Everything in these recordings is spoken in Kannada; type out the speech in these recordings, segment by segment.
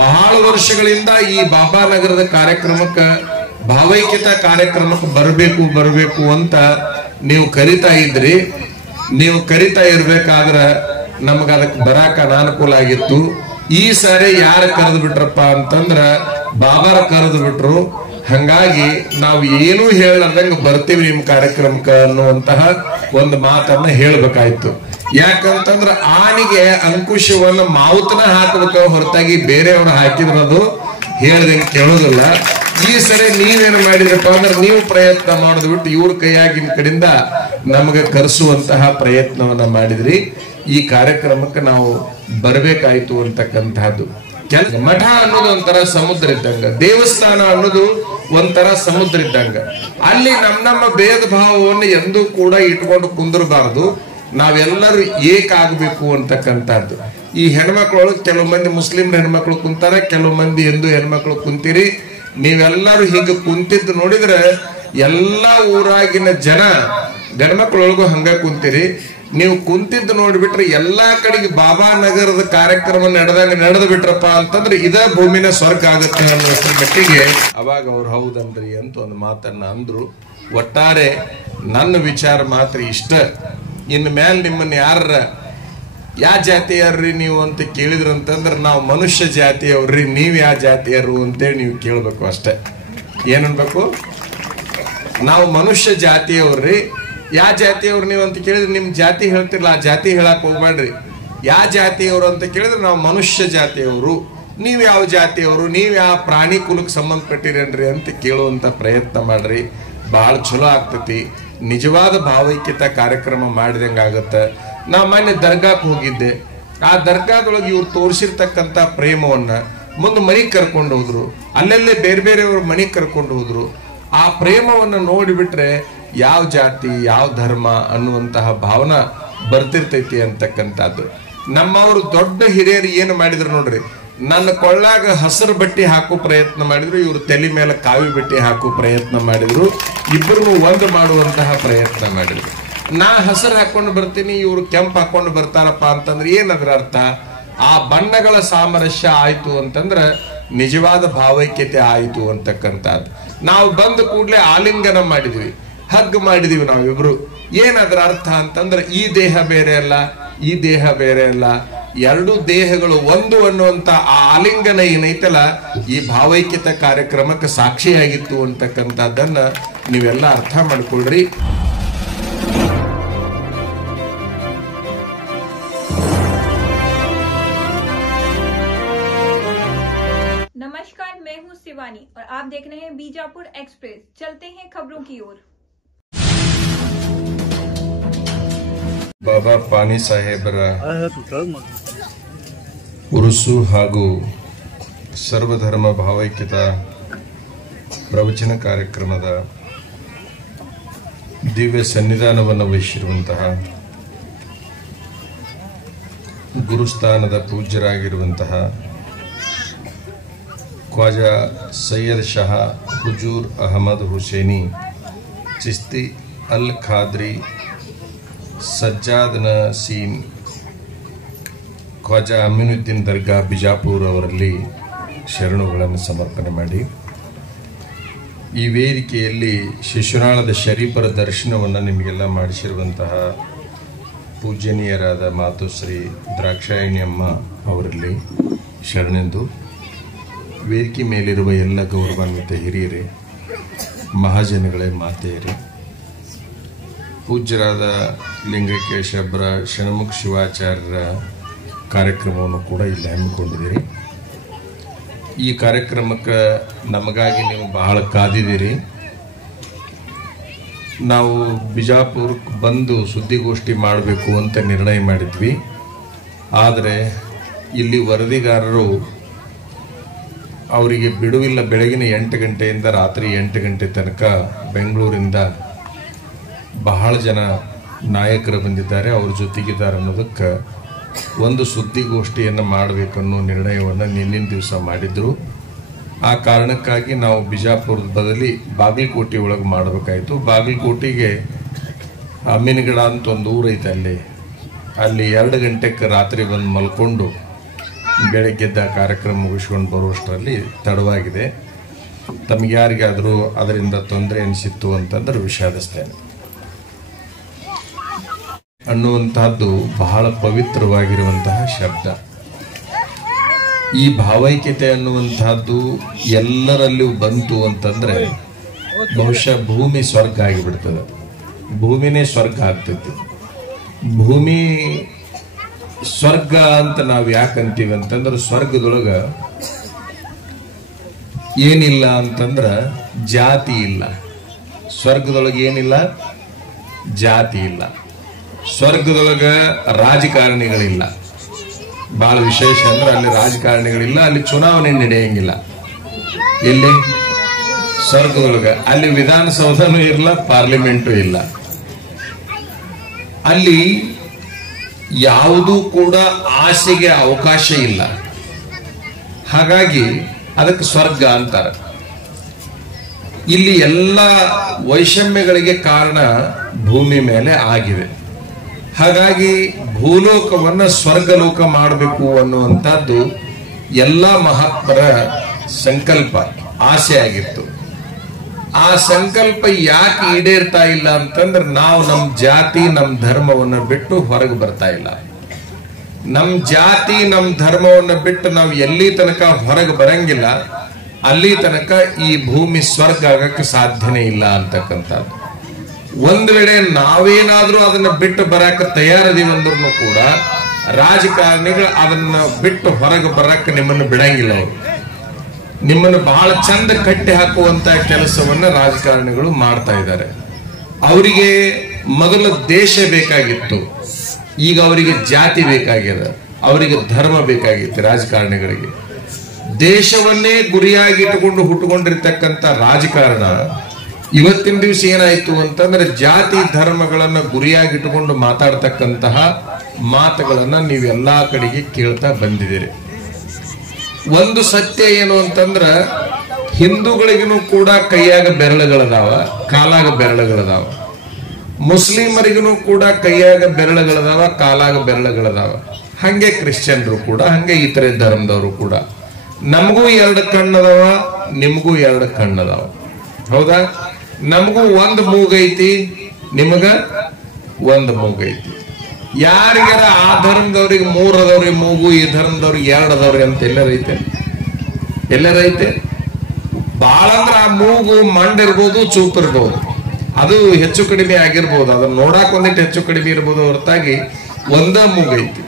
ಬಹಳ ವರ್ಷಗಳಿಂದ ಈ ಬಾಬಾ ನಗರದ ಕಾರ್ಯಕ್ರಮಕ್ಕೆ ಭಾವೈಕ್ಯತಾ ಕಾರ್ಯಕ್ರಮಕ್ಕೆ ಬರಬೇಕು ಅಂತ ನೀವು ಕರಿತಾ ಇದ್ರಿ. ನೀವು ಕರಿತಾ ಇರ್ಬೇಕಾದ್ರೆ ನಮಗ ಅದಕ್ಕೆ ಬರಾಕ ಅನಾನುಕೂಲ ಆಗಿತ್ತು. ಈ ಸಾರಿ ಯಾರು ಕರೆದು ಬಿಟ್ರಪ್ಪ ಅಂತಂದ್ರ ಬಾಬಾರ ಕರೆದು ಬಿಟ್ರು. ಹಂಗಾಗಿ ನಾವು ಏನು ಹೇಳದಂಗ ಬರ್ತೀವಿ ನಿಮ್ ಕಾರ್ಯಕ್ರಮಕ್ಕೆ ಅನ್ನುವಂತಹ ಒಂದು ಮಾತನ್ನ ಹೇಳ್ಬೇಕಾಯ್ತು. ಯಾಕಂತಂದ್ರ ಆನಿಗೆ ಅಂಕುಶವನ್ನ ಮಾವುತನ ಹಾಕಬೇಕು ಹೊರತಾಗಿ ಬೇರೆಯವ್ರು ಹಾಕಿದ್ರದು ಹೇಳ್ದಂಗೆ ಕೇಳೋದಿಲ್ಲ. ಈ ಸರಿ ನೀವೇನು ಮಾಡಿದ್ರಪ್ಪ ಅಂದ್ರೆ ನೀವು ಪ್ರಯತ್ನ ಮಾಡೋದು ಬಿಟ್ಟು ಇವ್ರ ಕೈಯಾಗಿನ ಕಡೆಯಿಂದ ನಮಗೆ ಕರೆಸುವಂತಹ ಪ್ರಯತ್ನವನ್ನ ಮಾಡಿದ್ರಿ. ಈ ಕಾರ್ಯಕ್ರಮಕ್ಕೆ ನಾವು ಬರಬೇಕಾಯ್ತು ಅಂತಕ್ಕಂತಹದ್ದು. ಮಠ ಅನ್ನೋದು ಒಂಥರ ಸಮುದ್ರ ಇದ್ದಂಗ, ದೇವಸ್ಥಾನ ಅನ್ನೋದು ಒಂಥರ ಸಮುದ್ರ ಇದ್ದಂಗ. ಅಲ್ಲಿ ನಮ್ಮ ಭೇದ ಭಾವವನ್ನು ಎಂದೂ ಕೂಡ ಇಟ್ಕೊಂಡು ಕುಂದಿರಬಾರದು. ನಾವೆಲ್ಲರೂ ಏಕಾಗಬೇಕು ಅಂತಕ್ಕಂಥದ್ದು. ಈ ಹೆಣ್ಮಕ್ಳೊಳಗೆ ಕೆಲವು ಮಂದಿ ಮುಸ್ಲಿಂ ಹೆಣ್ಮಕ್ಳು ಕುಂತಾರ, ಕೆಲವು ಮಂದಿ ಹಿಂದೂ ಹೆಣ್ಮಕ್ಳು ಕುಂತೀರಿ. ನೀವೆಲ್ಲರೂ ಹೀಗೆ ಕುಂತಿದ್ದು ನೋಡಿದ್ರೆ ಎಲ್ಲಾ ಊರಾಗಿನ ಜನ ಗಂಡ್ಮಕ್ಳೊಳಗೂ ಹಂಗ ಕುಂತೀರಿ. ನೀವು ಕುಂತಿದ್ದು ನೋಡ್ಬಿಟ್ರೆ ಎಲ್ಲಾ ಕಡೆಗೆ ಬಾಬಾ ನಗರದ ಕಾರ್ಯಕ್ರಮ ನಡೆದು ಬಿಟ್ರಪ್ಪ ಅಂತಂದ್ರೆ ಇದ ಭೂಮಿನ ಸ್ವರ್ಗ ಆಗುತ್ತೆ ಅನ್ನೋದ್ರ ಮಟ್ಟಿಗೆ ಅವಾಗ ಅವ್ರು ಹೌದನ್ರಿ ಅಂತ ಒಂದು ಮಾತನ್ನ ಅಂದ್ರು. ಒಟ್ಟಾರೆ ನನ್ನ ವಿಚಾರ ಮಾತ್ರ ಇಷ್ಟ. ಇನ್ನು ಮೇಲೆ ನಿಮ್ಮನ್ನ ಯಾ ಜಾತಿಯರ್ರಿ ನೀವು ಅಂತ ಕೇಳಿದ್ರಂತಂದ್ರೆ ನಾವು ಮನುಷ್ಯ ಜಾತಿಯವ್ರಿ, ನೀವ್ ಯಾವ ಜಾತಿಯರು ಅಂತೇಳಿ ನೀವು ಕೇಳ್ಬೇಕು ಅಷ್ಟೆ. ಏನನ್ಬೇಕು? ನಾವು ಮನುಷ್ಯ ಜಾತಿಯವ್ರಿ, ಯಾ ಜಾತಿಯವ್ರು ನೀವು ಅಂತ ಕೇಳಿದ್ರೆ ನಿಮ್ ಜಾತಿ ಹೇಳ್ತಿರ್ಲ, ಆ ಜಾತಿ ಹೇಳಕ್ ಹೋಗ್ಬೇಡ್ರಿ. ಯಾ ಜಾತಿಯವರು ಅಂತ ಕೇಳಿದ್ರೆ ನಾವು ಮನುಷ್ಯ ಜಾತಿಯವರು, ನೀವ್ ಯಾವ ಜಾತಿಯವರು, ನೀವ್ ಯಾವ ಪ್ರಾಣಿ ಕುಲಕ್ಕೆ ಸಂಬಂಧಪಟ್ಟಿರೇನ್ರಿ ಅಂತ ಕೇಳುವಂತ ಪ್ರಯತ್ನ ಮಾಡ್ರಿ. ಬಹಳ ಚಲೋ ಆಗ್ತತಿ. ನಿಜವಾದ ಭಾವೈಕ್ಯತಾ ಕಾರ್ಯಕ್ರಮ ಮಾಡಿದಂಗಾಗತ್ತ. ನಾ ಮೊನ್ನೆ ದರ್ಗಾಕ್ ಹೋಗಿದ್ದೆ. ಆ ದರ್ಗಾದೊಳಗೆ ಇವ್ರು ತೋರಿಸಿರ್ತಕ್ಕಂಥ ಪ್ರೇಮವನ್ನ ಮುಂದೆ ಮನೆಗೆ ಕರ್ಕೊಂಡು ಹೋದ್ರು. ಅಲ್ಲಲ್ಲೇ ಬೇರೆ ಬೇರೆಯವ್ರ ಮನೆಗೆ ಕರ್ಕೊಂಡು ಹೋದ್ರು. ಆ ಪ್ರೇಮವನ್ನ ನೋಡಿಬಿಟ್ರೆ ಯಾವ ಜಾತಿ ಯಾವ ಧರ್ಮ ಅನ್ನುವಂತಹ ಭಾವನ ಬರ್ತಿರ್ತೈತಿ ಅಂತಕ್ಕಂಥದ್ದು. ನಮ್ಮವರು ದೊಡ್ಡ ಹಿರಿಯರು ಏನು ಮಾಡಿದ್ರು ನೋಡ್ರಿ, ನನ್ನ ಕೊಳ್ಳಾಗ ಹಸಿರು ಬಟ್ಟೆ ಹಾಕೋ ಪ್ರಯತ್ನ ಮಾಡಿದ್ರು, ಇವ್ರು ತಲೆ ಮೇಲೆ ಕಾವಿ ಬಟ್ಟೆ ಹಾಕೋ ಪ್ರಯತ್ನ ಮಾಡಿದ್ರು. ಇಬ್ಬರು ಒಂದು ಮಾಡುವಂತಹ ಪ್ರಯತ್ನ ಮಾಡಿದ್ರು. ನಾ ಹಸಿರು ಹಾಕೊಂಡು ಬರ್ತೀನಿ, ಇವ್ರು ಕೆಂಪು ಹಾಕೊಂಡು ಬರ್ತಾರಪ್ಪ ಅಂತಂದ್ರೆ ಏನದ್ರ ಅರ್ಥ? ಆ ಬಣ್ಣಗಳ ಸಾಮರಸ್ಯ ಆಯ್ತು ಅಂತಂದ್ರೆ ನಿಜವಾದ ಭಾವೈಕ್ಯತೆ ಆಯ್ತು ಅಂತಕ್ಕಂಥದ್ದು. ನಾವು ಬಂದ ಕೂಡಲೇ ಆಲಿಂಗನ ಮಾಡಿದ್ವಿ, ಹಗ್ ಮಾಡಿದೀವಿ ನಾವಿಬ್ರು. ಏನದ್ರ ಅರ್ಥ ಅಂತಂದ್ರೆ ಈ ದೇಹ ಬೇರೆ ಅಲ್ಲ, ಈ ದೇಹ ಬೇರೆ ಅಲ್ಲ, ಎರಡು ದೇಹಗಳು ಒಂದು ಅನ್ನುವಂತ ಆ ಆಲಿಂಗನ ಏನೈತಲ್ಲ ಈ ಭಾವೈಕ್ಯತಾ ಕಾರ್ಯಕ್ರಮಕ್ಕೆ ಸಾಕ್ಷಿಯಾಗಿತ್ತು ಅಂತಕ್ಕಂಥದ್ದನ್ನ ನೀವೆಲ್ಲ ಅರ್ಥ ಮಾಡ್ಕೊಳ್ರಿ. नमस्कार, मैं हूं शिवानी और आप देख रहे हैं बीजापुर एक्सप्रेस। चलते हैं खबरों की ओर। ಬಾಬಾ ಪಾನಿ ಸಾಹೇಬರ ಉರುಸು ಹಾಗೂ ಸರ್ವಧರ್ಮ ಭಾವೈಕ್ಯತಾ ಪ್ರವಚನ ಕಾರ್ಯಕ್ರಮದ ದಿವ್ಯ ಸನ್ನಿಧಾನವನ್ನು ವಹಿಸಿರುವಂತಹ ಗುರುಸ್ಥಾನದ ಪೂಜ್ಯರಾಗಿರುವಂತಹ ಖ್ವಾಜಾ ಸೈಯದ್ ಶಹ ಹುಜೂರ್ ಅಹಮದ್ ಹುಸೇನಿ ಚಿಸ್ತಿ ಅಲ್ ಖಾದ್ರಿ ಸಜ್ಜಾದ್ ನಸೀನ್ ಖ್ವಾಜಾ ಅಮೀನುದ್ದೀನ್ ದರ್ಗಾ ಬಿಜಾಪುರ್ ಅವರಲ್ಲಿ ಶರಣುಗಳನ್ನು ಸಮರ್ಪಣೆ ಮಾಡಿ ಈ ವೇದಿಕೆಯಲ್ಲಿ ಶಿಶುನಾಳದ ಶರೀಫರ ದರ್ಶನವನ್ನು ನಿಮಗೆಲ್ಲ ಮಾಡಿಸಿರುವಂತಹ ಪೂಜ್ಯನೀಯರಾದ ಮಾತುಶ್ರೀ ದ್ರಾಕ್ಷಾಯಣಿ ಅಮ್ಮ ಅವರಲ್ಲಿ ಶರಣೆಂದು, ವೇದಿಕೆ ಮೇಲಿರುವ ಎಲ್ಲ ಗೌರವಾನ್ವಿತ ಹಿರಿಯರೇ, ಮಹಾಜನಗಳೇ, ಮಾತೆಯರೇ, ಪೂಜ್ಯರಾದ ಲಿಂಗಕೇಶಬ್ರ ಷಣ್ಮುಖ ಶಿವಾಚಾರ್ಯರ ಕಾರ್ಯಕ್ರಮವನ್ನು ಕೂಡ ಇಲ್ಲಿ ಹಮ್ಮಿಕೊಂಡಿದ್ದೀರಿ. ಈ ಕಾರ್ಯಕ್ರಮಕ್ಕೆ ನಮಗಾಗಿ ನೀವು ಬಹಳ ಕಾದಿದ್ದೀರಿ. ನಾವು ಬಿಜಾಪುರಕ್ಕೆ ಬಂದು ಸುದ್ದಿಗೋಷ್ಠಿ ಮಾಡಬೇಕು ಅಂತ ನಿರ್ಣಯ ಮಾಡಿದ್ವಿ. ಆದರೆ ಇಲ್ಲಿ ವರದಿಗಾರರು ಅವರಿಗೆ ಬಿಡುವಿಲ್ಲ. ಬೆಳಗಿನ 8 ಗಂಟೆಯಿಂದ ರಾತ್ರಿ 8 ಗಂಟೆ ತನಕ ಬೆಂಗಳೂರಿಂದ ಬಹಳ ಜನ ನಾಯಕರು ಬಂದಿದ್ದಾರೆ, ಅವ್ರ ಜೊತೆಗಿದ್ದಾರೆ ಅನ್ನೋದಕ್ಕೆ ಒಂದು ಸುದ್ದಿಗೋಷ್ಠಿಯನ್ನು ಮಾಡಬೇಕನ್ನೋ ನಿರ್ಣಯವನ್ನು ನಿನ್ನಿನ ದಿವಸ ಮಾಡಿದ್ರು. ಆ ಕಾರಣಕ್ಕಾಗಿ ನಾವು ಬಿಜಾಪುರದ ಬದಲಿ ಬಾಗಲಕೋಟೆ ಒಳಗೆ ಮಾಡಬೇಕಾಯಿತು. ಬಾಗಲಕೋಟೆಗೆ ಅಮೀನಗಡ ಅಂತ ಒಂದು ಊರೈತೆ, ಅಲ್ಲಿ 2 ಗಂಟೆಗೆ ರಾತ್ರಿ ಬಂದು ಮಲ್ಕೊಂಡು ಬೆಳಗ್ಗೆದ್ದ ಕಾರ್ಯಕ್ರಮ ಮುಗಿಸ್ಕೊಂಡು ಬರುವಷ್ಟರಲ್ಲಿ ತಡವಾಗಿದೆ. ತಮಗೆ ಯಾರಿಗಾದರೂ ಅದರಿಂದ ತೊಂದರೆ ಅನಿಸಿತ್ತು ಅಂತಂದ್ರೆ ವಿಷಾದಿಸ್ತೇನೆ. ಅನ್ನುವಂತಹದ್ದು ಬಹಳ ಪವಿತ್ರವಾಗಿರುವಂತಹ ಶಬ್ದ. ಈ ಭಾವೈಕ್ಯತೆ ಅನ್ನುವಂತಹದ್ದು ಎಲ್ಲರಲ್ಲೂ ಬಂತು ಅಂತಂದ್ರೆ ಬಹುಶಃ ಭೂಮಿ ಸ್ವರ್ಗ ಆಗಿಬಿಡ್ತದೆ. ಭೂಮಿನೇ ಸ್ವರ್ಗ ಆಗ್ತೈತಿ. ಭೂಮಿ ಸ್ವರ್ಗ ಅಂತ ನಾವು ಯಾಕಂತೀವಿ ಅಂತಂದ್ರೆ ಸ್ವರ್ಗದೊಳಗ ಏನಿಲ್ಲ ಅಂತಂದ್ರ ಜಾತಿ ಇಲ್ಲ. ಸ್ವರ್ಗದೊಳಗೆ ಏನಿಲ್ಲ, ಜಾತಿ ಇಲ್ಲ. ಸ್ವರ್ಗದೊಳಗ ರಾಜಕಾರಣಿಗಳಿಲ್ಲ. ಬಹಳ ವಿಶೇಷ ಅಂದ್ರೆ ಅಲ್ಲಿ ರಾಜಕಾರಣಿಗಳಿಲ್ಲ, ಅಲ್ಲಿ ಚುನಾವಣೆ ನಡೆಯಂಗಿಲ್ಲ. ಎಲ್ಲಿ? ಸ್ವರ್ಗದೊಳಗ. ಅಲ್ಲಿ ವಿಧಾನಸೌಧನೂ ಇಲ್ಲ, ಪಾರ್ಲಿಮೆಂಟು ಇಲ್ಲ. ಅಲ್ಲಿ ಯಾವುದೂ ಕೂಡ ಆಸೆಗೆ ಅವಕಾಶ ಇಲ್ಲ. ಹಾಗಾಗಿ ಅದಕ್ಕೆ ಸ್ವರ್ಗ ಅಂತಾರೆ. ಇಲ್ಲಿ ಎಲ್ಲ ವೈಷಮ್ಯಗಳಿಗೆ ಕಾರಣ ಭೂಮಿ ಮೇಲೆ ಆಗಿದೆ. ಹಾಗಾಗಿ ಭೂಲೋಕವನ್ನ ಸ್ವರ್ಗಲೋಕ ಮಾಡಬೇಕು ಅನ್ನುವಂಥದ್ದು ಎಲ್ಲ ಮಹಾತ್ಮರ ಸಂಕಲ್ಪ, ಆಸೆ ಆಗಿತ್ತು. ಆ ಸಂಕಲ್ಪ ಯಾಕೆ ಈಡೇರ್ತಾ ಇಲ್ಲ ಅಂತಂದ್ರೆ ನಾವು ನಮ್ಮ ಜಾತಿ ನಮ್ಮ ಧರ್ಮವನ್ನ ಬಿಟ್ಟು ಹೊರಗೆ ಬರ್ತಾ ಇಲ್ಲ. ನಮ್ಮ ಜಾತಿ ನಮ್ಮ ಧರ್ಮವನ್ನ ಬಿಟ್ಟು ನಾವು ಎಲ್ಲಿ ತನಕ ಹೊರಗೆ ಬರಂಗಿಲ್ಲ ಅಲ್ಲಿ ತನಕ ಈ ಭೂಮಿ ಸ್ವರ್ಗ ಆಗಕ್ಕೆ ಸಾಧ್ಯನೇ ಇಲ್ಲ ಅಂತಕ್ಕಂಥದ್ದು. ಒಂದ್ ವೇಳೆ ನಾವೇನಾದ್ರೂ ಅದನ್ನ ಬಿಟ್ಟು ಬರಕ್ಕೆ ತಯಾರದೀವಿ ಅಂದ್ರೂ ಕೂಡ ರಾಜಕಾರಣಿಗಳು ಅದನ್ನ ಬಿಟ್ಟು ಹೊರಗೆ ಬರಕ್ಕೆ ನಿಮ್ಮನ್ನು ಬಿಡಂಗಿಲ್ಲ. ಅವರು ನಿಮ್ಮನ್ನು ಬಹಳ ಚಂದ ಕಟ್ಟಿ ಹಾಕುವಂತ ಕೆಲಸವನ್ನ ರಾಜಕಾರಣಿಗಳು ಮಾಡ್ತಾ ಇದ್ದಾರೆ. ಅವರಿಗೆ ಮೊದಲು ದೇಶ ಬೇಕಾಗಿತ್ತು, ಈಗ ಅವರಿಗೆ ಜಾತಿ ಬೇಕಾಗಿದೆ, ಅವರಿಗೆ ಧರ್ಮ ಬೇಕಾಗಿತ್ತು. ರಾಜಕಾರಣಿಗಳಿಗೆ ದೇಶವನ್ನೇ ಗುರಿಯಾಗಿ ಇಟ್ಟುಕೊಂಡು ಹುಟ್ಟುಕೊಂಡಿರ್ತಕ್ಕಂಥ ರಾಜಕಾರಣ ಇವತ್ತಿನ ದಿವಸ ಏನಾಯ್ತು ಅಂತಂದ್ರೆ ಜಾತಿ ಧರ್ಮಗಳನ್ನ ಗುರಿಯಾಗಿ ಇಟ್ಟುಕೊಂಡು ಮಾತಾಡ್ತಕ್ಕಂತಹ ಮಾತುಗಳನ್ನ ನೀವೆಲ್ಲಾ ಕಡೆಗೆ ಕೇಳ್ತಾ ಬಂದಿದ್ದೀರಿ. ಒಂದು ಸತ್ಯ ಏನು ಅಂತಂದ್ರ ಹಿಂದೂಗಳಿಗೂ ಕೂಡ ಕೈಯಾಗ ಬೆರಳುಗಳದಾವ, ಕಾಲಾಗ ಬೆರಳುಗಳದಾವ. ಮುಸ್ಲಿಮರಿಗೂ ಕೂಡ ಕೈಯಾಗ ಬೆರಳುಗಳದಾವ, ಕಾಲಾಗ ಬೆರಳುಗಳದಾವ. ಹಂಗೆ ಕ್ರಿಶ್ಚಿಯನ್ರು ಕೂಡ, ಹಂಗೆ ಇತರೆ ಧರ್ಮದವರು ಕೂಡ. ನಮಗೂ 2 ಕಣ್ಣದಾವ, ನಿಮಗೂ 2 ಕಣ್ಣದಾವ. ಹೌದಾ? ನಮಗೂ 1 ಮೂಗೈತಿ, ನಿಮಗ 1 ಮೂಗೈತಿ. ಯಾರಿಗಾರ ಆ ಧರ್ಮದವ್ರಿಗೆ 3 ಅದವ್ರಿಗೆ ಮೂಗು, ಈ ಧರ್ಮದವ್ರಿಗೆ 2 ಅದವ್ರಿಗೆ ಅಂತ ಎಲ್ಲರೈತೆ? ಎಲ್ಲರೈತೆ? ಬಾಳ ಅಂದ್ರ ಆ ಮೂಗು ಮಂಡಿರ್ಬೋದು, ಚೂಪಿರ್ಬೋದು, ಅದು ಹೆಚ್ಚು ಕಡಿಮೆ ಆಗಿರ್ಬೋದು. ಅದನ್ನ ನೋಡಾಕ್ ಒಂದಿಟ್ಟು ಹೆಚ್ಚು ಕಡಿಮೆ ಇರ್ಬೋದು ಹೊರತಾಗಿ 1 ಮೂಗೈತಿ.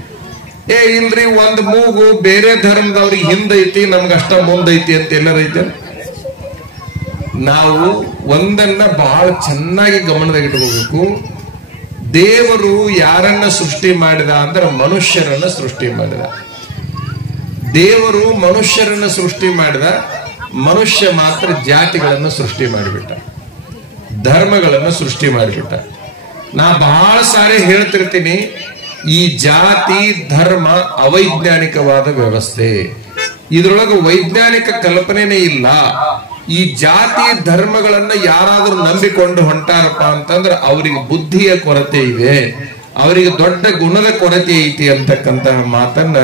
ಇಲ್ರಿ 1 ಮೂಗು ಬೇರೆ ಧರ್ಮದವ್ರಿಗೆ ಹಿಂದೈತಿ, ನಮ್ಗಷ್ಟ ಮುಂದೈತಿ ಅಂತ ಎಲ್ಲರೈತೆ? ನಾವು ಒಂದನ್ನ ಬಹಳ ಚೆನ್ನಾಗಿ ಗಮನದಾಗ ಇಟ್ಕೋಬೇಕು. ದೇವರು ಯಾರನ್ನ ಸೃಷ್ಟಿ ಮಾಡಿದ ಅಂದ್ರೆ ಮನುಷ್ಯರನ್ನ ಸೃಷ್ಟಿ ಮಾಡಿದ. ದೇವರು ಮನುಷ್ಯರನ್ನ ಸೃಷ್ಟಿ ಮಾಡಿದ. ಮನುಷ್ಯ ಮಾತ್ರ ಜಾತಿಗಳನ್ನು ಸೃಷ್ಟಿ ಮಾಡಿಬಿಟ್ಟ, ಧರ್ಮಗಳನ್ನು ಸೃಷ್ಟಿ ಮಾಡಿಬಿಟ್ಟ. ನಾ ಬಹಳ ಸಾರಿ ಹೇಳ್ತಿರ್ತೀನಿ, ಈ ಜಾತಿ ಧರ್ಮ ಅವೈಜ್ಞಾನಿಕವಾದ ವ್ಯವಸ್ಥೆ. ಇದ್ರೊಳಗೆ ವೈಜ್ಞಾನಿಕ ಕಲ್ಪನೆನೇ ಇಲ್ಲ. ಈ ಜಾತಿ ಧರ್ಮಗಳನ್ನ ಯಾರಾದ್ರೂ ನಂಬಿಕೊಂಡು ಹೊಂಟಾರಪ್ಪ ಅಂತಂದ್ರೆ ಅವರಿಗೆ ಬುದ್ಧಿಯ ಕೊರತೆ ಇದೆ, ಅವರಿಗೆ ದೊಡ್ಡ ಗುಣದ ಕೊರತೆ ಐತಿ ಅಂತಕ್ಕಂತಹ ಮಾತನ್ನ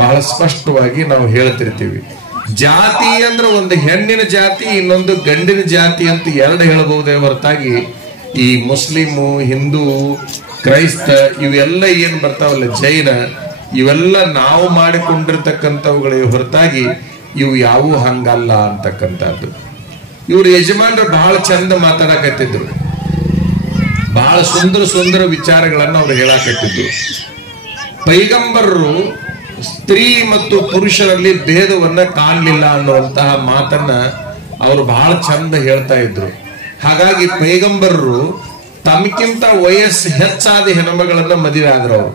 ಬಹಳ ಸ್ಪಷ್ಟವಾಗಿ ನಾವು ಹೇಳ್ತಿರ್ತೀವಿ. ಜಾತಿ ಅಂದ್ರೆ ಒಂದು ಹೆಣ್ಣಿನ ಜಾತಿ, ಇನ್ನೊಂದು ಗಂಡಿನ ಜಾತಿ ಅಂತ 2 ಹೇಳಬಹುದೇ ಹೊರತಾಗಿ ಈ ಮುಸ್ಲಿಮು, ಹಿಂದೂ, ಕ್ರೈಸ್ತ ಇವೆಲ್ಲ ಏನ್ ಬರ್ತಾವಲ್ಲ, ಜೈನ, ಇವೆಲ್ಲ ನಾವು ಮಾಡಿಕೊಂಡಿರ್ತಕ್ಕಂಥವುಗಳಿಗೆ ಹೊರತಾಗಿ ಇವು ಯಾವೂ ಹಂಗಲ್ಲ ಅಂತಕ್ಕಂಥದ್ದು. ಇವ್ರ ಯಜಮಾನರು ಬಹಳ ಚಂದ ಮಾತಾಡಕತ್ತಿದ್ರು, ಬಹಳ ಸುಂದರ ಸುಂದರ ವಿಚಾರಗಳನ್ನ ಅವ್ರು ಹೇಳಾಕತ್ತಿದ್ರು. ಪೈಗಂಬರರು ಸ್ತ್ರೀ ಮತ್ತು ಪುರುಷರಲ್ಲಿ ಭೇದವನ್ನ ಕಾಣಲಿಲ್ಲ ಅನ್ನುವಂತಹ ಮಾತನ್ನ ಅವರು ಬಹಳ ಚಂದ ಹೇಳ್ತಾ ಇದ್ರು. ಹಾಗಾಗಿ ಪೈಗಂಬರರು ತಮಗಿಂತ ವಯಸ್ಸು ಹೆಚ್ಚಾದ ಹೆಣ್ಮಗಳನ್ನ ಮದುವೆ ಆದ್ರು. ಅವರು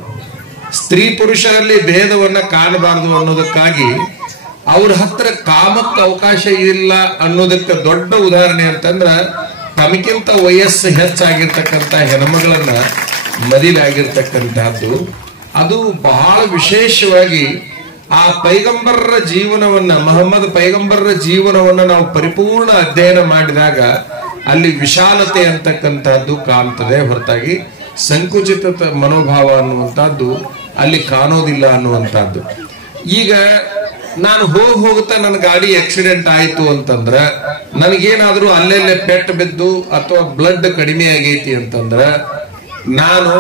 ಸ್ತ್ರೀ ಪುರುಷರಲ್ಲಿ ಭೇದವನ್ನ ಕಾಣಬಾರದು ಅನ್ನೋದಕ್ಕಾಗಿ ಅವ್ರ ಹತ್ರ ಕಾಮಕ್ಕೆ ಅವಕಾಶ ಇಲ್ಲ ಅನ್ನೋದಕ್ಕೆ ದೊಡ್ಡ ಉದಾಹರಣೆ ಅಂತಂದ್ರ ತಮಗಿಂತ ವಯಸ್ಸು ಹೆಚ್ಚಾಗಿರ್ತಕ್ಕಂಥ ಹೆಣ್ಮಗಳನ್ನ ಮದುವೆ ಆಗಿರ್ತಕ್ಕಂಥದ್ದು. ಅದು ಬಹಳ ವಿಶೇಷವಾಗಿ ಆ ಪೈಗಂಬರರ ಜೀವನವನ್ನ, ಮಹಮ್ಮದ್ ಪೈಗಂಬರರ ಜೀವನವನ್ನ ನಾವು ಪರಿಪೂರ್ಣ ಅಧ್ಯಯನ ಮಾಡಿದಾಗ ಅಲ್ಲಿ ವಿಶಾಲತೆ ಅಂತಕ್ಕಂಥದ್ದು ಕಾಣ್ತದೆ ಹೊರತಾಗಿ ಸಂಕುಚಿತ ಮನೋಭಾವ ಅನ್ನುವಂಥದ್ದು ಅಲ್ಲಿ ಕಾಣೋದಿಲ್ಲ ಅನ್ನುವಂಥದ್ದು. ಈಗ ನಾನು ಹೋಗ್ತಾ ನನ್ನ ಗಾಡಿ ಆಕ್ಸಿಡೆಂಟ್ ಆಯ್ತು ಅಂತಂದ್ರ ನನಗೇನಾದ್ರೂ ಅಲ್ಲೆಲ್ಲೇ ಪೆಟ್ಟು ಬಿದ್ದು ಅಥವಾ ಬ್ಲಡ್ ಕಡಿಮೆ ಆಗೈತಿ ಅಂತಂದ್ರ ನಾನು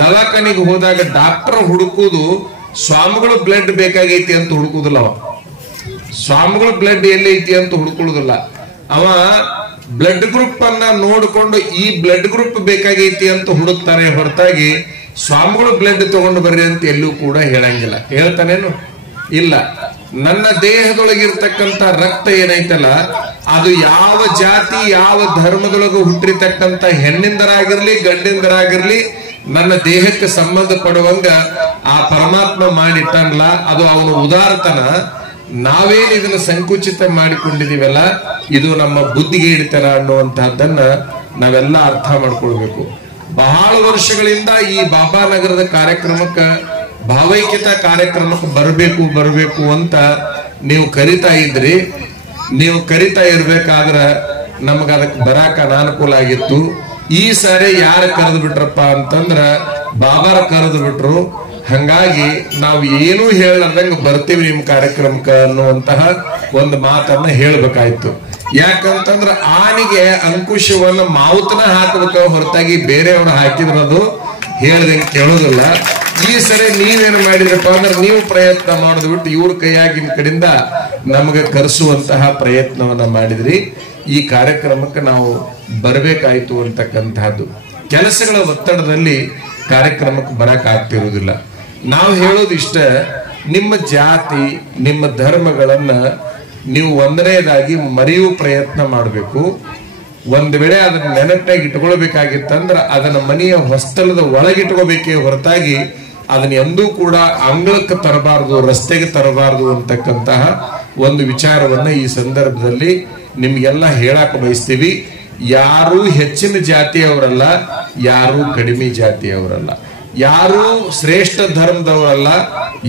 ದವಾಖಾನಿಗೆ ಹೋದಾಗ ಡಾಕ್ಟರ್ ಹುಡುಕುದು ಸ್ವಾಮಿಗಳು ಬ್ಲಡ್ ಬೇಕಾಗೈತಿ ಅಂತ ಹುಡುಕುದಿಲ್ಲ. ಅವ ಸ್ವಾಮಿಗಳು ಬ್ಲಡ್ ಎಲ್ಲಿ ಐತಿ ಅಂತ ಹುಡುಕೊಳ್ಳುದಿಲ್ಲ. ಅವ ಬ್ಲಡ್ ಗ್ರೂಪ್ ಅನ್ನ ನೋಡಿಕೊಂಡು ಈ ಬ್ಲಡ್ ಗ್ರೂಪ್ ಬೇಕಾಗೈತಿ ಅಂತ ಹುಡುಕ್ತಾನೆ ಹೊರತಾಗಿ ಸ್ವಾಮಿಗಳು ಬ್ಲಡ್ ತಗೊಂಡು ಬರ್ರಿ ಅಂತ ಎಲ್ಲೂ ಕೂಡ ಹೇಳಂಗಿಲ್ಲ. ಹೇಳ್ತಾನೇನು? ಇಲ್ಲ. ನನ್ನ ದೇಹದೊಳಗಿರ್ತಕ್ಕಂಥ ರಕ್ತ ಏನೈತಲ್ಲ ಅದು ಯಾವ ಜಾತಿ ಯಾವ ಧರ್ಮದೊಳಗೆ ಹುಟ್ಟಿರ್ತಕ್ಕಂಥ ಹೆಣ್ಣಿಂದರಾಗಿರ್ಲಿ ಗಂಡಿಂದರಾಗಿರ್ಲಿ ನನ್ನ ದೇಹಕ್ಕೆ ಸಂಬಂಧ ಪಡುವಂಗ ಆ ಪರಮಾತ್ಮ ಮಾಡಿಟ್ಟಲ್ಲ. ಅದು ಅವನ ಉದಾರತನ. ನಾವೇನು ಇದನ್ನ ಸಂಕುಚಿತ ಮಾಡಿಕೊಂಡಿದೀವಲ್ಲ ಇದು ನಮ್ಮ ಬುದ್ಧಿಗೆ ಹಿಡಿತನ ಅನ್ನುವಂತಹದ್ದನ್ನ ನಾವೆಲ್ಲ ಅರ್ಥ ಮಾಡ್ಕೊಳ್ಬೇಕು. ಬಹಳ ವರ್ಷಗಳಿಂದ ಈ ಬಾಬಾನಗರದ ಕಾರ್ಯಕ್ರಮಕ್ಕ ಭಾವೈಕ್ಯತಾ ಕಾರ್ಯಕ್ರಮಕ್ಕೆ ಬರಬೇಕು ಅಂತ ನೀವು ಕರಿತಾ ಇದ್ರಿ. ನೀವು ಕರಿತಾ ಇರ್ಬೇಕಾದ್ರ ನಮಗ ಅದಕ್ಕೆ ಬರಾಕ ಅನಾನುಕೂಲ ಆಗಿತ್ತು. ಈ ಸಾರಿ ಯಾರು ಕರೆದು ಬಿಟ್ರಪ್ಪ ಅಂತಂದ್ರ ಬಾಬಾರ ಕರೆದು ಬಿಟ್ರು. ಹಂಗಾಗಿ ನಾವು ಏನೂ ಹೇಳದಂಗ ಬರ್ತೀವಿ ನಿಮ್ ಕಾರ್ಯಕ್ರಮಕ್ಕೆ ಅನ್ನುವಂತಹ ಒಂದು ಮಾತನ್ನ ಹೇಳ್ಬೇಕಾಯ್ತು. ಯಾಕಂತಂದ್ರ ಆನಿಗೆ ಅಂಕುಶವನ್ನ ಮಾವುತನ ಹಾಕಬೇಕ ಹೊರತಾಗಿ ಬೇರೆಯವ್ರ ಹಾಕಿದ್ರದು ಹೇಳ್ದಂಗೆ ಕೇಳೋದಿಲ್ಲ. ಈ ಸರಿ ನೀವೇನು ಮಾಡಿದ್ರಪ್ಪ ಅಂದ್ರೆ ನೀವು ಪ್ರಯತ್ನ ಮಾಡೋದು ಬಿಟ್ಟು ಇವ್ರ ಕೈಯಾಗಿನ ಕಡೆಯಿಂದ ನಮಗೆ ಕರೆಸುವಂತಹ ಪ್ರಯತ್ನವನ್ನ ಮಾಡಿದ್ರಿ. ಈ ಕಾರ್ಯಕ್ರಮಕ್ಕೆ ನಾವು ಬರಬೇಕಾಯ್ತು ಅಂತಕ್ಕಂತಹದ್ದು. ಕೆಲಸಗಳ ಒತ್ತಡದಲ್ಲಿ ಕಾರ್ಯಕ್ರಮಕ್ಕೆ ಬರಕ್ ಆಗ್ತಿರುವುದಿಲ್ಲ. ನಾವು ಹೇಳೋದು ಇಷ್ಟ, ನಿಮ್ಮ ಜಾತಿ ನಿಮ್ಮ ಧರ್ಮಗಳನ್ನ ನೀವು ಒಂದನೇದಾಗಿ ಮರೆಯುವ ಪ್ರಯತ್ನ ಮಾಡಬೇಕು. ಒಂದ್ ವೇಳೆ ಅದನ್ನ ನೆನಪಿನಾಗ ಇಟ್ಕೊಳ್ಬೇಕಾಗಿತ್ತಂದ್ರ ಅದನ್ನ ಮನೆಯ ಹೊಸ್ತಲದ ಒಳಗಿಟ್ಕೋಬೇಕೇ ಹೊರತಾಗಿ ಅದನ್ನ ಎಂದೂ ಕೂಡ ಅಂಗಳಕ್ಕೆ ತರಬಾರದು, ರಸ್ತೆಗೆ ತರಬಾರದು ಅಂತಕ್ಕಂತಹ ಒಂದು ವಿಚಾರವನ್ನ ಈ ಸಂದರ್ಭದಲ್ಲಿ ನಿಮ್ಗೆಲ್ಲ ಹೇಳಾಕ ಬಯಸ್ತೀವಿ. ಯಾರು ಹೆಚ್ಚಿನ ಜಾತಿಯವರಲ್ಲ, ಯಾರು ಕಡಿಮೆ ಜಾತಿಯವರಲ್ಲ, ಯಾರು ಶ್ರೇಷ್ಠ ಧರ್ಮದವರಲ್ಲ,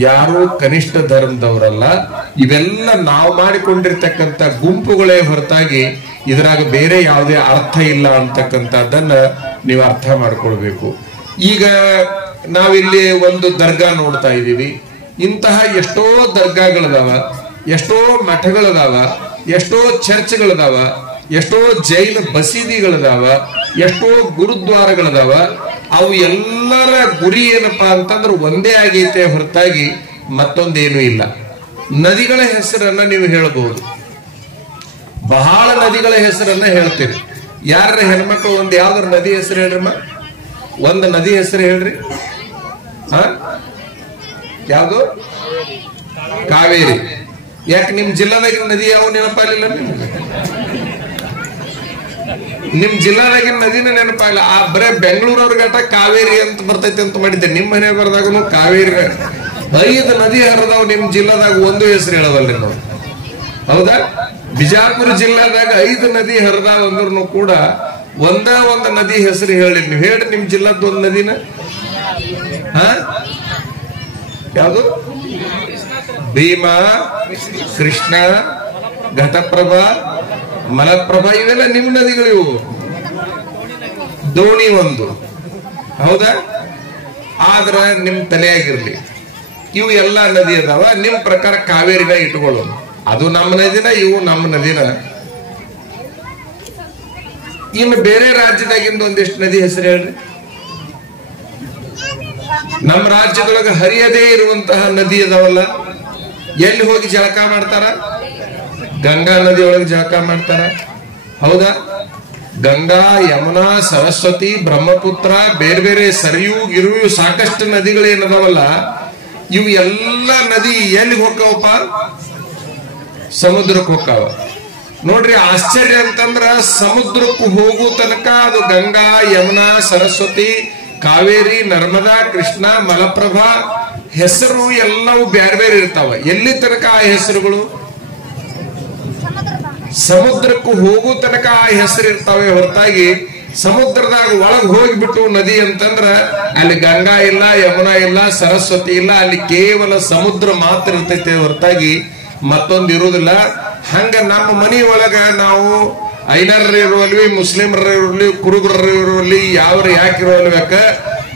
ಯಾರು ಕನಿಷ್ಠ ಧರ್ಮದವರಲ್ಲ. ಇವೆಲ್ಲ ನಾವು ಮಾಡಿಕೊಂಡಿರ್ತಕ್ಕಂಥ ಗುಂಪುಗಳೇ ಹೊರತಾಗಿ ಇದರಾಗ ಬೇರೆ ಯಾವುದೇ ಅರ್ಥ ಇಲ್ಲ ಅಂತಕ್ಕಂಥದ್ದನ್ನ ನೀವು ಅರ್ಥ ಮಾಡ್ಕೊಳ್ಬೇಕು. ಈಗ ನಾವಿಲ್ಲಿ ಒಂದು ದರ್ಗಾ ನೋಡ್ತಾ ಇದ್ದೀವಿ. ಇಂತಹ ಎಷ್ಟೋ ದರ್ಗಾಗಳದಾವ, ಎಷ್ಟೋ ಮಠಗಳದಾವ, ಎಷ್ಟೋ ಚರ್ಚ್ಗಳದಾವ, ಎಷ್ಟೋ ಜೈನ ಬಸೀದಿಗಳದಾವ, ಎಷ್ಟೋ ಗುರುದ್ವಾರಗಳದಾವ. ಅವು ಎಲ್ಲರ ಗುರಿ ಏನಪ್ಪಾ ಅಂತಂದ್ರೆ ಒಂದೇ ಆಗೈತೆ ಹೊರತಾಗಿ ಮತ್ತೊಂದೇನು ಇಲ್ಲ. ನದಿಗಳ ಹೆಸರನ್ನ ನೀವು ಹೇಳಬಹುದು, ಬಹಳ ನದಿಗಳ ಹೆಸರನ್ನ ಹೇಳ್ತೀರಿ. ಯಾರ ಹೆಣ್ಮಕ್ಳು ಒಂದ್ ಯಾವ್ದಾರ ನದಿ ಹೆಸರು ಹೇಳ್ರಮ್ಮ, ಒಂದು ನದಿ ಹೆಸರು ಹೇಳ್ರಿ. ಯಾವ್ದು? ಕಾವೇರಿ. ಯಾಕೆ ನಿಮ್ ಜಿಲ್ಲಾದಾಗಿನ ನದಿ ಯಾವ ನೆನಪಾಗಲಿಲ್ಲ? ನಿಮ್ ಜಿಲ್ಲಾದಾಗಿನ ನದಿನ ನೆನಪಾಗಲ್ಲ. ಆ ಬರೇ ಬೆಂಗಳೂರವ್ರ ಗಟ ಕಾವೇರಿ ಅಂತ ಬರ್ತೈತೆ ಅಂತ ಮಾಡಿದ್ದೆ. ನಿಮ್ ಮನೆ ಬರ್ದಾಗೂ ಕಾವೇರಿ 5 ನದಿ ಹರಿದಾವ್. ನಿಮ್ ಜಿಲ್ಲಾದಾಗ ಒಂದು ಹೆಸರು ಹೇಳವಲ್ರಿ ನಾವು, ಹೌದಾ? ಬಿಜಾಪುರ ಜಿಲ್ಲಾದಾಗ 5 ನದಿ ಹರಿದಾವ್ ಅಂದ್ರೂ ಕೂಡ ಒಂದ ಒಂದು ನದಿ ಹೆಸರು ಹೇಳಿ. ನೀವು ಹೇಳ್ರಿ ನಿಮ್ ಜಿಲ್ಲಾದ ಒಂದು ನದಿನ. ಯಾವುದು? ಭೀಮಾ, ಕೃಷ್ಣ, ಘಟಪ್ರಭಾ, ಮಲಪ್ರಭಾ, ಇವೆಲ್ಲ ನಿಮ್ ನದಿಗಳು. ಇವು ದೋಣಿ ಒಂದು, ಹೌದಾ? ಆದ್ರ ನಿಮ್ ತಲೆಯಾಗಿರ್ಲಿ, ಇವು ಎಲ್ಲಾ ನದಿ ಅದಾವ. ನಿಮ್ ಪ್ರಕಾರ ಕಾವೇರಿನ ಇಟ್ಕೊಳ್ಳೋದು. ಅದು ನಮ್ಮ ನದಿನ, ಇವು ನಮ್ಮ ನದಿನ. ಇನ್ನು ಬೇರೆ ರಾಜ್ಯದಾಗಿಂದ ಒಂದಿಷ್ಟು ನದಿ ಹೆಸರು ಹೇಳ್ರಿ. ನಮ್ಮ ರಾಜ್ಯದೊಳಗೆ ಹರಿಯದೇ ಇರುವಂತಹ ನದಿ ಅದಾವಲ್ಲ, ಎಲ್ಲಿ ಹೋಗಿ ಜಳಕ ಮಾಡ್ತಾರ? ಗಂಗಾ ನದಿ ಒಳಗೆ ಜಳಕ ಮಾಡ್ತಾರ, ಹೌದಾ? ಗಂಗಾ, ಯಮುನಾ, ಸರಸ್ವತಿ, ಬ್ರಹ್ಮಪುತ್ರ, ಬೇರೆ ಬೇರೆ ಸರಿಯು ಗಿರಿಯು ಸಾಕಷ್ಟು ನದಿಗಳು ಏನದಾವಲ್ಲ, ಇವು ಎಲ್ಲ ನದಿ ಎಲ್ಲಿ ಹೋಗ್ತಾವಪ್ಪ? ಸಮುದ್ರಕ್ಕೆ ಹೋಗ್ತಾವ. ನೋಡ್ರಿ, ಆಶ್ಚರ್ಯ ಅಂತಂದ್ರ ಸಮುದ್ರಕ್ಕೂ ಹೋಗೋ ತನಕ ಅದು ಗಂಗಾ, ಯಮುನಾ, ಸರಸ್ವತಿ, ಕಾವೇರಿ, ನರ್ಮದಾ, ಕೃಷ್ಣ, ಮಲಪ್ರಭಾ ಹೆಸರು ಎಲ್ಲವೂ ಬೇರೆ ಬೇರೆ ಇರ್ತಾವ. ಎಲ್ಲಿ ತನಕ ಆ ಹೆಸರುಗಳು? ಸಮುದ್ರಕ್ಕೂ ಹೋಗೋ ತನಕ ಆ ಹೆಸರು ಇರ್ತಾವೆ ಹೊರತಾಗಿ ಸಮುದ್ರದಾಗ ಒಳಗ್ ಹೋಗಿಬಿಟ್ಟು ನದಿ ಅಂತಂದ್ರ ಅಲ್ಲಿ ಗಂಗಾ ಇಲ್ಲ, ಯಮುನಾ ಇಲ್ಲ, ಸರಸ್ವತಿ ಇಲ್ಲ. ಅಲ್ಲಿ ಕೇವಲ ಸಮುದ್ರ ಮಾತ್ರ ಇರ್ತೈತೆ ಹೊರತಾಗಿ ಮತ್ತೊಂದು ಇರುವುದಿಲ್ಲ. ಹಂಗ ನಮ್ಮ ಮನಿ ಒಳಗ ನಾವು ಐನರ್ ಇರುವಲ್ಲಿ, ಮುಸ್ಲಿಮರ ಇರಲಿ, ಕುರುಬರ ಇರುವಲ್ಲಿ, ಯಾವ್ರ ಯಾಕಿರುವಲ್ಬೇಕ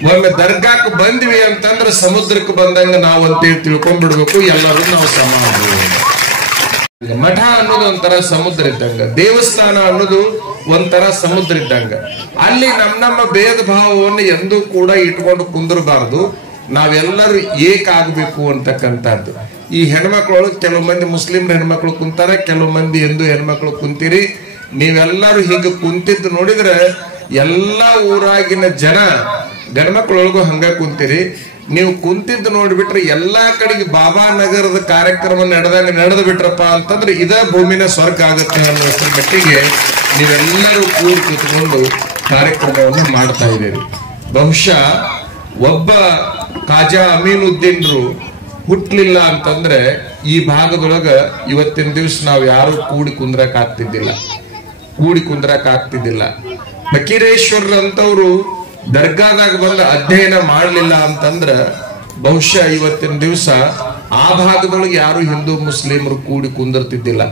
ಒಮ್ಮೆ ದರ್ಗಾಕ್ ಬಂದ್ವಿ ಅಂತಂದ್ರೆ ಸಮುದ್ರಕ್ಕೆ ಬಂದಂಗ ನಾವು ಅಂತೇಳಿ ತಿಳ್ಕೊಂಡ್ಬಿಡ್ಬೇಕು, ಎಲ್ಲರೂ ನಾವು ಸಮಾನ. ಮಠ ಅನ್ನೋದು ಒಂಥರ ಸಮುದ್ರ ಇದ್ದಂಗ, ದೇವಸ್ಥಾನ ಅನ್ನೋದು ಒಂಥರ ಸಮುದ್ರ ಇದ್ದಂಗ. ಅಲ್ಲಿ ನಮ್ಮ ಭೇದ ಭಾವವನ್ನು ಎಂದೂ ಕೂಡ ಇಟ್ಕೊಂಡು ಕುಂದಿರಬಾರದು. ನಾವೆಲ್ಲರೂ ಏಕಾಗಬೇಕು ಅಂತಕ್ಕಂಥದ್ದು. ಈ ಹೆಣ್ಮಕ್ಳೊಳಗೆ ಕೆಲವು ಮಂದಿ ಮುಸ್ಲಿಮ್ರ ಹೆಣ್ಮಕ್ಳು ಕುಂತಾರ, ಕೆಲವು ಮಂದಿ ಹಿಂದೂ ಹೆಣ್ಮಕ್ಳು ಕುಂತೀರಿ. ನೀವೆಲ್ಲರೂ ಹೀಗೆ ಕುಂತಿದ್ದು ನೋಡಿದ್ರೆ ಎಲ್ಲಾ ಊರಾಗಿನ ಜನ ಗಂಡ್ಮಕ್ಳೊಳಗೂ ಹಂಗ ಕುಂತೀರಿ. ನೀವು ಕುಂತಿದ್ದು ನೋಡ್ಬಿಟ್ರೆ ಎಲ್ಲಾ ಕಡೆಗೆ ಬಾಬಾ ನಗರದ ಕಾರ್ಯಕ್ರಮ ನಡೆದು ಬಿಟ್ರಪ್ಪ ಅಂತಂದ್ರೆ ಇದ ಭೂಮಿನ ಸ್ವರ್ಗ ಆಗುತ್ತೆ ಅನ್ನೋದ್ರ ಮಟ್ಟಿಗೆ ನೀವೆಲ್ಲರೂ ಕೂತ್ಕೊಂಡು ಕಾರ್ಯಕ್ರಮವನ್ನು ಮಾಡ್ತಾ ಇದ್ದೀರಿ. ಬಹುಶಃ ಒಬ್ಬ ಖಾಜಾ ಅಮೀನುದ್ದೀನ್ರು ಹುಟ್ಲಿಲ್ಲ ಅಂತಂದ್ರೆ ಈ ಭಾಗದೊಳಗ ಇವತ್ತಿನ ದಿವಸ ನಾವು ಯಾರು ಕೂಡಿ ಕುಂದ್ರಕ್ ಆಗ್ತಿದ್ದಿಲ್ಲ. ಫಕೀರೇಶ್ವರ ಅಂತವ್ರು ದರ್ಗಾದಾಗ ಬಂದು ಅಧ್ಯಯನ ಮಾಡಲಿಲ್ಲ ಅಂತಂದ್ರ ಬಹುಶಃ ಇವತ್ತಿನ ದಿವಸ ಆ ಭಾಗದೊಳಗೆ ಯಾರು ಹಿಂದೂ ಮುಸ್ಲಿಮರು ಕೂಡಿ ಕುಂದಿರ್ತಿದ್ದಿಲ್ಲ.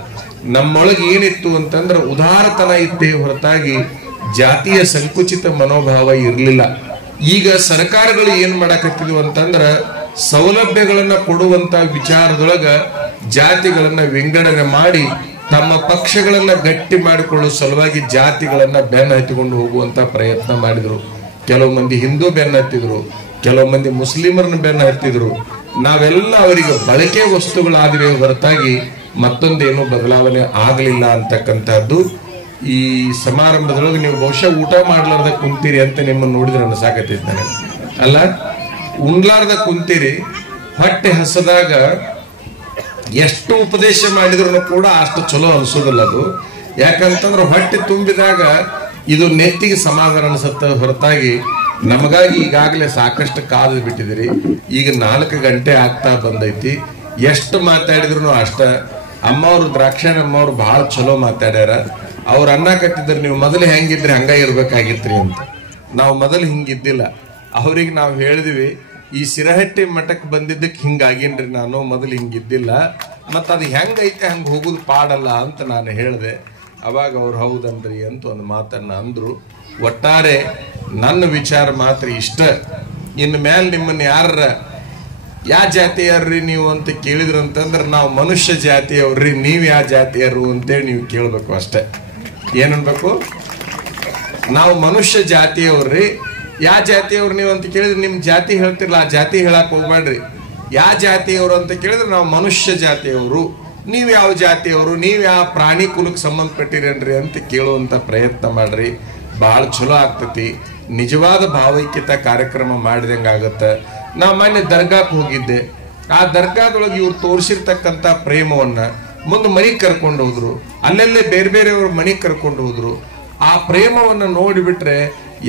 ನಮ್ಮೊಳಗೆ ಏನಿತ್ತು ಅಂತಂದ್ರ ಉದಾರತನ ಇತ್ತೇ ಹೊರತಾಗಿ ಜಾತಿಯ ಸಂಕುಚಿತ ಮನೋಭಾವ ಇರಲಿಲ್ಲ. ಈಗ ಸರ್ಕಾರಗಳು ಏನ್ ಮಾಡಾಕತ್ತಿದ್ವು ಅಂತಂದ್ರ ಸೌಲಭ್ಯಗಳನ್ನ ಕೊಡುವಂತ ವಿಚಾರದೊಳಗ ಜಾತಿಗಳನ್ನ ವಿಂಗಡಣೆ ಮಾಡಿ ತಮ್ಮ ಪಕ್ಷಗಳನ್ನ ಗಟ್ಟಿ ಮಾಡಿಕೊಳ್ಳುವ ಸಲುವಾಗಿ ಜಾತಿಗಳನ್ನ ಬೆನ್ನ ಹತ್ತಿಕೊಂಡು ಹೋಗುವಂತ ಪ್ರಯತ್ನ ಮಾಡಿದ್ರು. ಕೆಲವು ಮಂದಿ ಹಿಂದೂ ಬೆನ್ನ ಹತ್ತಿದ್ರು, ಕೆಲವು ಮಂದಿ ಮುಸ್ಲಿಮರನ್ನ ಬೆನ್ನ ಹತ್ತಿದ್ರು. ನಾವೆಲ್ಲ ಅವರಿಗೆ ಬಳಕೆ ವಸ್ತುಗಳಾಗಿವೆ ಹೊರತಾಗಿ ಮತ್ತೊಂದೇನು ಬದಲಾವಣೆ ಆಗಲಿಲ್ಲ ಅಂತಕ್ಕಂಥದ್ದು. ಈ ಸಮಾರಂಭದೊಳಗೆ ನೀವು ಬಹುಶಃ ಊಟ ಮಾಡ್ಲಾರ್ದ ಕುಂತೀರಿ ಅಂತ ನಿಮ್ಮನ್ನು ನೋಡಿದ್ರೆ ಅನ್ಸಾಕತ್ತೈತೆ ನನಗೆ. ಅಲ್ಲ, ಉಣ್ಲಾರ್ದ ಕುಂತೀರಿ, ಹೊಟ್ಟೆ ಹಸದಾಗ ಎಷ್ಟು ಉಪದೇಶ ಮಾಡಿದ್ರು ಕೂಡ ಅಷ್ಟು ಚಲೋ ಅನ್ಸೋದಿಲ್ಲ ಅದು. ಯಾಕಂತಂದ್ರೆ ಹೊಟ್ಟೆ ತುಂಬಿದಾಗ ಇದು ನೆತ್ತಿಗೆ ಸಮಾಧಾನ ಅನ್ಸತ್ತ ಹೊರತಾಗಿ ನಮಗಾಗಿ ಈಗಾಗಲೇ ಸಾಕಷ್ಟು ಕಾದು ಬಿಟ್ಟಿದಿರಿ. ಈಗ 4 ಗಂಟೆ ಆಗ್ತಾ ಬಂದೈತಿ. ಎಷ್ಟು ಮಾತಾಡಿದ್ರು ಅಷ್ಟ. ಅಮ್ಮವ್ರು ದ್ರಾಕ್ಷಾಯಣಮ್ಮವ್ರು ಬಹಳ ಚಲೋ ಮಾತಾಡ್ಯಾರ. ಅವ್ರು ಅನ್ನಕತ್ತಿದ್ರು ನೀವು ಮೊದಲು ಹೆಂಗಿದ್ರಿ ಹಂಗ ಇರ್ಬೇಕಾಗಿತ್ರಿ ಅಂತ. ನಾವು ಮೊದಲು ಹಿಂಗಿದ್ದಿಲ್ಲ. ಅವ್ರಿಗೆ ನಾವು ಹೇಳಿದ್ವಿ ಈ ಸಿರಹಟ್ಟಿ ಮಠಕ್ಕೆ ಬಂದಿದ್ದಕ್ಕೆ ಹಿಂಗಾಗಿನ್ರಿ, ನಾನು ಮೊದಲು ಹಿಂಗಿದ್ದಿಲ್ಲ, ಮತ್ತ ಅದು ಹೆಂಗೈತೆ ಹಂಗ ಹೋಗುದು ಪಾಡಲ್ಲ ಅಂತ ನಾನು ಹೇಳಿದೆ. ಅವಾಗ ಅವ್ರು ಹೌದನ್ರಿ ಅಂತ ಒಂದು ಮಾತನ್ನ ಅಂದ್ರು. ಒಟ್ಟಾರೆ ನನ್ನ ವಿಚಾರ ಮಾತ್ರ ಇಷ್ಟ. ಇನ್ನು ಮೇಲೆ ನಿಮ್ಮನ್ನ ಯಾ ಜಾತಿಯರ್ರಿ ನೀವು ಅಂತ ಕೇಳಿದ್ರಂತಂದ್ರೆ ನಾವು ಮನುಷ್ಯ ಜಾತಿಯವ್ರಿ, ನೀವ್ ಯಾ ಜಾತಿಯರು ಅಂತೇಳಿ ನೀವು ಕೇಳ್ಬೇಕು ಅಷ್ಟೆ. ಏನನ್ಬೇಕು? ನಾವು ಮನುಷ್ಯ ಜಾತಿಯವ್ರಿ, ಯಾ ಜಾತಿಯವ್ರು ನೀವು ಅಂತ ಕೇಳಿದ್ರೆ ನಿಮ್ ಜಾತಿ ಹೇಳ್ತಿರ್ಲ, ಆ ಜಾತಿ ಹೇಳಕ್ ಹೋಗ್ಬೇಡ್ರಿ. ಯಾ ಜಾತಿಯವರು ಅಂತ ಕೇಳಿದ್ರೆ ನಾವು ಮನುಷ್ಯ ಜಾತಿಯವರು, ನೀವ್ ಯಾವ ಜಾತಿಯವರು, ನೀವ್ ಯಾವ ಪ್ರಾಣಿ ಕುಲಕ್ಕೆ ಸಂಬಂಧಪಟ್ಟಿರೇನ್ರಿ ಅಂತ ಕೇಳುವಂತ ಪ್ರಯತ್ನ ಮಾಡ್ರಿ. ಬಹಳ ಚಲೋ ಆಗ್ತತಿ. ನಿಜವಾದ ಭಾವೈಕ್ಯತಾ ಕಾರ್ಯಕ್ರಮ ಮಾಡಿದಂಗ ಆಗತ್ತ. ನಾ ಮೊನ್ನೆ ದರ್ಗಾಕ್ ಹೋಗಿದ್ದೆ. ಆ ದರ್ಗಾದೊಳಗೆ ಇವ್ರು ತೋರಿಸಿರ್ತಕ್ಕಂಥ ಪ್ರೇಮವನ್ನ ಮುಂದೆ ಮನೆಗೆ ಕರ್ಕೊಂಡು ಹೋದ್ರು. ಅಲ್ಲೆಲ್ಲೇ ಬೇರೆ ಬೇರೆಯವ್ರ ಮನೆಗೆ ಕರ್ಕೊಂಡು ಹೋದ್ರು. ಆ ಪ್ರೇಮವನ್ನ ನೋಡಿಬಿಟ್ರೆ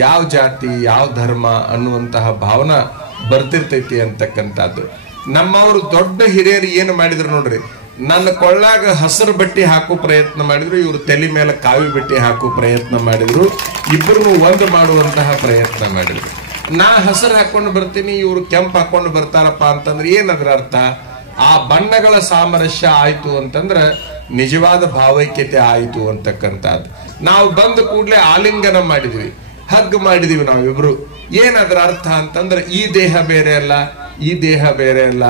ಯಾವ ಜಾತಿ ಯಾವ ಧರ್ಮ ಅನ್ನುವಂತಹ ಭಾವನಾ ಬರ್ತಿರ್ತೈತಿ ಅಂತಕ್ಕಂಥದ್ದು. ನಮ್ಮವರು ದೊಡ್ಡ ಹಿರಿಯರು ಏನು ಮಾಡಿದ್ರು ನೋಡ್ರಿ, ನನ್ನ ಕೊಳ್ಳಾಗ ಹಸಿರು ಬಟ್ಟೆ ಹಾಕೋ ಪ್ರಯತ್ನ ಮಾಡಿದ್ರು, ಇವ್ರು ತಲೆ ಮೇಲೆ ಕಾವಿ ಬಟ್ಟೆ ಹಾಕೋ ಪ್ರಯತ್ನ ಮಾಡಿದ್ರು. ಇಬ್ಬರು ಒಂದು ಮಾಡುವಂತಹ ಪ್ರಯತ್ನ ಮಾಡಿದ್ರು. ನಾ ಹಸಿರು ಹಾಕೊಂಡು ಬರ್ತೀನಿ, ಇವ್ರು ಕೆಂಪು ಹಾಕೊಂಡು ಬರ್ತಾರಪ್ಪ ಅಂತಂದ್ರೆ ಏನದ್ರ ಅರ್ಥ? ಆ ಬಣ್ಣಗಳ ಸಾಮರಸ್ಯ ಆಯ್ತು ಅಂತಂದ್ರೆ ನಿಜವಾದ ಭಾವೈಕ್ಯತೆ ಆಯ್ತು ಅಂತಕ್ಕಂಥದ್ದು. ನಾವು ಬಂದ ಕೂಡಲೇ ಆಲಿಂಗನ ಮಾಡಿದ್ವಿ, ಹಗ್ ಮಾಡಿದೀವಿ ನಾವಿಬ್ರು. ಏನದ್ರ ಅರ್ಥ ಅಂತಂದ್ರೆ ಈ ದೇಹ ಬೇರೆ ಅಲ್ಲ, ಈ ದೇಹ ಬೇರೆ ಅಲ್ಲ,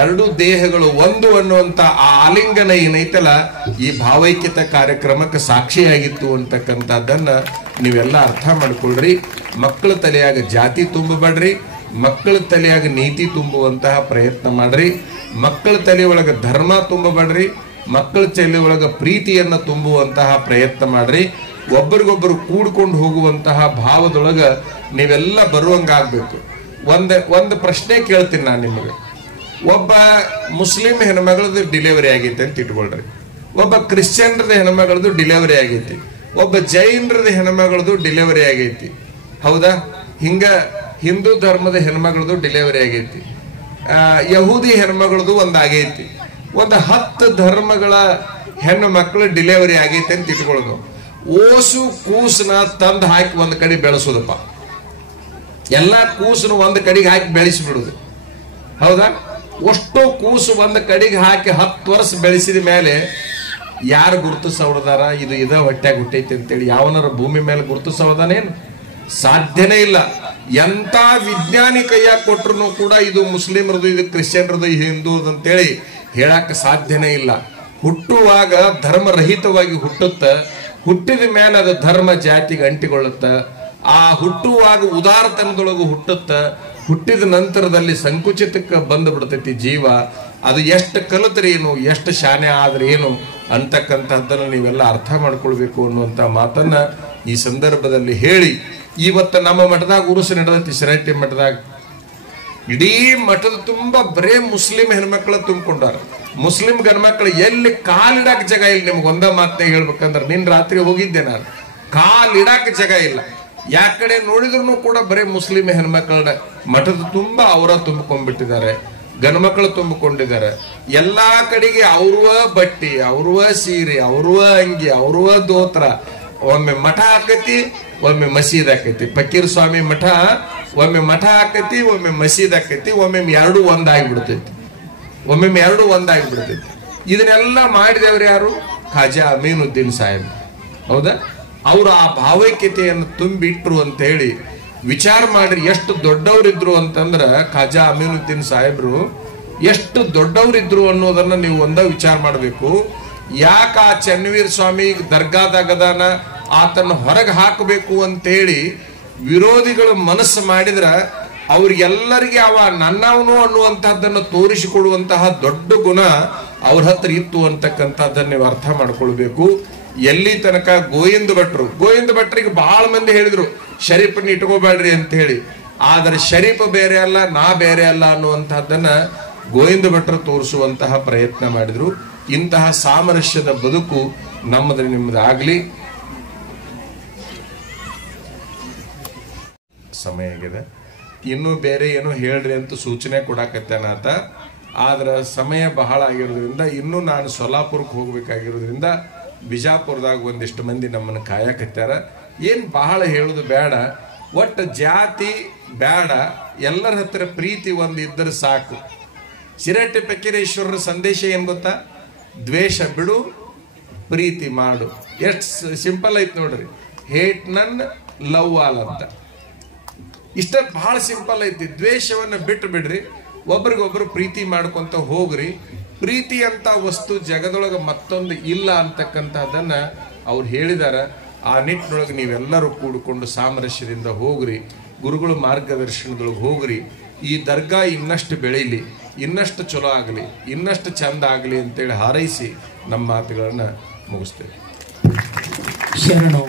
ಎರಡು ದೇಹಗಳು ಒಂದು ಅನ್ನುವಂತ ಆ ಆಲಿಂಗನ ಏನೈತಲ್ಲ ಈ ಭಾವೈಕ್ಯತಾ ಕಾರ್ಯಕ್ರಮಕ್ಕೆ ಸಾಕ್ಷಿಯಾಗಿತ್ತು ಅಂತಕ್ಕಂಥದ್ದನ್ನ ನೀವೆಲ್ಲ ಅರ್ಥ ಮಾಡ್ಕೊಳ್ರಿ. ಮಕ್ಕಳ ತಲೆಯಾಗ ಜಾತಿ ತುಂಬಬೇಡ್ರಿ, ಮಕ್ಕಳ ತಲೆಯಾಗ ನೀತಿ ತುಂಬುವಂತಹ ಪ್ರಯತ್ನ ಮಾಡ್ರಿ. ಮಕ್ಕಳ ತಲೆಯೊಳಗ ಧರ್ಮ ತುಂಬಬೇಡ್ರಿ, ಮಕ್ಕಳ ತಲೆಯೊಳಗ ಪ್ರೀತಿಯನ್ನ ತುಂಬುವಂತಹ ಪ್ರಯತ್ನ ಮಾಡ್ರಿ. ಒಬ್ಬರಿಗೊಬ್ಬರು ಕೂಡ್ಕೊಂಡು ಹೋಗುವಂತಹ ಭಾವದೊಳಗ ನೀವೆಲ್ಲ ಬರುವಂಗಾಗ್ಬೇಕು. ಒಂದು ಪ್ರಶ್ನೆ ಕೇಳ್ತೀನಿ ನಾನು ನಿಮಗೆ. ಒಬ್ಬ ಮುಸ್ಲಿಂ ಹೆಣ್ಮಗಳದ್ದು ಡಿಲಿವರಿ ಆಗೈತೆ ಅಂತ ಇಟ್ಕೊಳ್ರಿ, ಒಬ್ಬ ಕ್ರಿಶ್ಚಿಯನ್ರದ ಹೆಣ್ಮಗಳದ್ದು ಡಿಲಿವರಿ ಆಗೈತಿ, ಒಬ್ಬ ಜೈನರದ ಹೆಣ್ಮಗಳದ್ದು ಡಿಲಿವರಿ ಆಗೈತಿ, ಹೌದಾ? ಹಿಂಗ ಹಿಂದೂ ಧರ್ಮದ ಹೆಣ್ಮಗಳದ್ದು ಡಿಲಿವರಿ ಆಗೈತಿ, ಯಹೂದಿ ಹೆಣ್ಮಗಳದ್ದು ಒಂದಾಗೈತಿ, ಒಂದು 10 ಧರ್ಮಗಳ ಹೆಣ್ಣು ಮಕ್ಕಳು ಡಿಲಿವರಿ ಆಗೈತೆ ಅಂತ ಇಟ್ಕೊಳ್ಳೋದು. ಓಸು ಕೂಸನ ತಂದು ಹಾಕಿ ಒಂದ್ ಕಡೆ ಬೆಳೆಸೋದಪ್ಪ. ಎಲ್ಲಾ ಕೂಸನು ಒಂದ್ ಕಡೆಗೆ ಹಾಕಿ ಬೆಳೆಸಿಬಿಡುದು, ಹೌದಾ? ಅಷ್ಟು ಕೂಸು ಒಂದ್ ಕಡೆಗೆ ಹಾಕಿ 10 ವರ್ಷ ಬೆಳೆಸಿದ ಮೇಲೆ ಯಾರು ಗುರುತಿಸೋದಾರ ಇದು ಹೊಟ್ಟೆಗೆ ಹುಟ್ಟೈತಿ ಅಂತೇಳಿ? ಯಾವನಾರ ಭೂಮಿ ಮೇಲೆ ಗುರುತಿಸೋದಾನೇನು? ಸಾಧ್ಯನೇ ಇಲ್ಲ. ಎಂತ ವಿಜ್ಞಾನಿ ಕೈಯಾಗ ಕೊಟ್ರು ಕೂಡ ಇದು ಮುಸ್ಲಿಮರದು, ಇದು ಕ್ರಿಶ್ಚಿಯನ್ರದು, ಹಿಂದೂದು ಅಂತೇಳಿ ಹೇಳಕ್ ಸಾಧ್ಯನೇ ಇಲ್ಲ. ಹುಟ್ಟುವಾಗ ಧರ್ಮರಹಿತವಾಗಿ ಹುಟ್ಟುತ್ತ, ಹುಟ್ಟಿದ ಮೇಲೆ ಅದು ಧರ್ಮ ಜಾತಿಗೆ ಅಂಟಿಕೊಳ್ಳುತ್ತ. ಆ ಹುಟ್ಟುವಾಗ ಉದಾರತನದೊಳಗು ಹುಟ್ಟುತ್ತ, ಹುಟ್ಟಿದ ನಂತರದಲ್ಲಿ ಸಂಕುಚಿತಕ್ಕೆ ಬಂದು ಬಿಡ್ತೈತಿ ಜೀವ. ಅದು ಎಷ್ಟು ಕಲಿತ್ರೆ ಏನು, ಎಷ್ಟು ಶಾನೆ ಆದ್ರೆ ಏನು ಅಂತಕ್ಕಂಥದ್ದನ್ನು ನೀವೆಲ್ಲ ಅರ್ಥ ಮಾಡ್ಕೊಳ್ಬೇಕು ಅನ್ನುವಂತ ಮಾತನ್ನ ಈ ಸಂದರ್ಭದಲ್ಲಿ ಹೇಳಿ, ಇವತ್ತು ನಮ್ಮ ಮಠದಾಗ ಉರುಸು ನಡೆದೈತಿ. ಶಿರಹಟ್ಟಿ ಮಠದಾಗ ಇಡೀ ಮಠದ ತುಂಬಾ ಬರೇ ಮುಸ್ಲಿಂ ಹೆಣ್ಮಕ್ಳು ತುಂಬಿಕೊಂಡಾರ. ಮುಸ್ಲಿಂ ಗಣ್ಮಕ್ಳು ಎಲ್ಲಿ ಕಾಲಿಡಾಕ ಜಾಗ ಇಲ್ಲ. ನಿಮ್ಗೆ ಒಂದ ಮಾತನ್ನ ಹೇಳ್ಬೇಕಂದ್ರೆ, ನಿನ್ ರಾತ್ರಿ ಹೋಗಿದ್ದೆ ನಾನು, ಕಾಲಿಡಾಕ ಜಾಗ ಇಲ್ಲ. ಯಾಕಡೆ ನೋಡಿದ್ರು ಕೂಡ ಬರೀ ಮುಸ್ಲಿಂ ಹೆಣ್ಮಕ್ಳ ಮಠದ ತುಂಬಾ ಅವರ ತುಂಬಿಕೊಂಡ್ಬಿಟ್ಟಿದ್ದಾರೆ, ಗಣಮಕ್ಳು ತುಂಬಿಕೊಂಡಿದ್ದಾರೆ. ಎಲ್ಲಾ ಕಡೆಗೆ ಅವ್ರವ ಬಟ್ಟಿ, ಅವ್ರವ ಸೀರೆ, ಅವ್ರವ ಅಂಗಿ, ಅವ್ರವ ದೋತ್ರ. ಒಮ್ಮೆ ಮಠ ಹಾಕತಿ, ಒಮ್ಮೆ ಮಸೀದ್ ಹಾಕೈತಿ. ಫಕೀರ್ ಸ್ವಾಮಿ ಮಠ ಒಮ್ಮೆ ಮಠ ಹಾಕತಿ, ಒಮ್ಮೆ ಮಸೀದ್ ಹಾಕೈತಿ, ಒಮ್ಮೆ ಎರಡು ಒಂದಾಗಿಬಿಡ್ತೈತಿ, ಒಮ್ಮೆ ಎರಡು ಒಂದಾಗಿಬಿಡ್ತೈತಿ. ಇದನ್ನೆಲ್ಲ ಮಾಡಿದವ್ರು ಯಾರು? ಖಾಜಾ ಅಮೀನುದ್ದೀನ್ ಸಾಹೇಬ್. ಹೌದಾ? ಅವರು ಆ ಭಾವೈಕ್ಯತೆಯನ್ನು ತುಂಬಿಟ್ರು ಅಂತ ಹೇಳಿ ವಿಚಾರ ಮಾಡ್ರಿ. ಎಷ್ಟು ದೊಡ್ಡವರಿದ್ರು ಅಂತಂದ್ರ ಖಾಜಾ ಅಮೀನುದ್ದೀನ್ ಸಾಹೇಬ್ರು ಎಷ್ಟು ದೊಡ್ಡವರಿದ್ರು ಅನ್ನೋದನ್ನ ನೀವು ಒಂದ ವಿಚಾರ ಮಾಡಬೇಕು. ಯಾಕ ಆ ಚನ್ನವೀರ್ ಸ್ವಾಮಿ ದರ್ಗಾದಾಗದಾನ, ಆತನ ಹೊರಗೆ ಹಾಕಬೇಕು ಅಂತೇಳಿ ವಿರೋಧಿಗಳು ಮನಸ್ಸು ಮಾಡಿದ್ರ ಅವ್ರಿಗೆಲ್ಲರಿಗೆ ಅವ ನನ್ನವನು ಅನ್ನುವಂತಹದ್ದನ್ನು ತೋರಿಸಿಕೊಡುವಂತಹ ದೊಡ್ಡ ಗುಣ ಅವ್ರ ಹತ್ರ ಇತ್ತು ಅಂತಕ್ಕಂಥದ್ದನ್ನ ನೀವು ಅರ್ಥ ಮಾಡ್ಕೊಳ್ಬೇಕು. ಎಲ್ಲಿ ತನಕ ಗೋವಿಂದ ಭಟ್ರಿಗೆ ಬಹಳ ಮಂದಿ ಹೇಳಿದ್ರು ಶರೀಫ್ನ ಇಟ್ಕೋಬೇಡ್ರಿ ಅಂತ ಹೇಳಿ. ಆದ್ರೆ ಶರೀಫ್ ಬೇರೆ ಅಲ್ಲ, ನಾ ಬೇರೆ ಅಲ್ಲ ಅನ್ನುವಂತಹದ್ದನ್ನ ಗೋವಿಂದ ಭಟ್ರು ತೋರಿಸುವಂತಹ ಪ್ರಯತ್ನ ಮಾಡಿದ್ರು. ಇಂತಹ ಸಾಮರಸ್ಯದ ಬದುಕು ನಮ್ಮದು ನಿಮ್ಮದಾಗ್ಲಿ. ಸಮಯ ಆಗಿದೆ. ಇನ್ನೂ ಬೇರೆ ಏನೋ ಹೇಳ್ರಿ ಅಂತ ಸೂಚನೆ ಕೊಡಾಕತ್ತೇನಾತ. ಆದ್ರ ಸಮಯ ಬಹಳ ಆಗಿರೋದ್ರಿಂದ ಇನ್ನೂ ನಾನು ಸೊಲ್ಲಾಪುರಕ್ಕೆ ಹೋಗ್ಬೇಕಾಗಿರೋದ್ರಿಂದ ಬಿಜಾಪುರದಾಗ ಒಂದಿಷ್ಟು ಮಂದಿ ನಮ್ಮನ್ನು ಕಾಯಕತ್ಯಾರ. ಏನ್ ಬಹಳ ಹೇಳುದು ಬೇಡ, ಒಟ್ಟು ಜಾತಿ ಬೇಡ, ಎಲ್ಲರ ಹತ್ರ ಪ್ರೀತಿ ಒಂದು ಇದ್ದರೆ ಸಾಕು. ಶಿರಹಟ್ಟಿ ಫಕೀರೇಶ್ವರರ ಸಂದೇಶ ಏನ್ ಗೊತ್ತಾ? ದ್ವೇಷ ಬಿಡು, ಪ್ರೀತಿ ಮಾಡು. ಎಷ್ಟು ಸಿಂಪಲ್ ಐತ್ ನೋಡ್ರಿ. ಹೇಟ್ ನನ್, ಲವ್ ಆಲ್ ಅಂತ. ಇಷ್ಟ ಬಹಳ ಸಿಂಪಲ್ ಐತಿ. ದ್ವೇಷವನ್ನ ಬಿಟ್ಟು ಬಿಡ್ರಿ, ಒಬ್ರಿಗೊಬ್ರು ಪ್ರೀತಿ ಮಾಡ್ಕೊಂತ ಹೋಗ್ರಿ. ಪ್ರೀತಿ ಅಂತ ವಸ್ತು ಜಗದೊಳಗೆ ಮತ್ತೊಂದು ಇಲ್ಲ ಅಂತಕ್ಕಂಥದ್ದನ್ನ ಅವ್ರು ಹೇಳಿದಾರ. ಆ ನಿಟ್ಟಿನೊಳಗೆ ನೀವೆಲ್ಲರೂ ಕೂಡಿಕೊಂಡು ಸಾಮರಸ್ಯದಿಂದ ಹೋಗ್ರಿ, ಗುರುಗಳ ಮಾರ್ಗದರ್ಶನದೊಳಗೆ ಹೋಗ್ರಿ. ಈ ದರ್ಗಾ ಇನ್ನಷ್ಟು ಬೆಳೀಲಿ, ಇನ್ನಷ್ಟು ಚಲೋ ಆಗಲಿ, ಇನ್ನಷ್ಟು ಚಂದ ಆಗಲಿ ಅಂತೇಳಿ ಹಾರೈಸಿ ನಮ್ಮ ಮಾತುಗಳನ್ನ ಮುಗಿಸ್ತೇವೆ. ಶರಣು.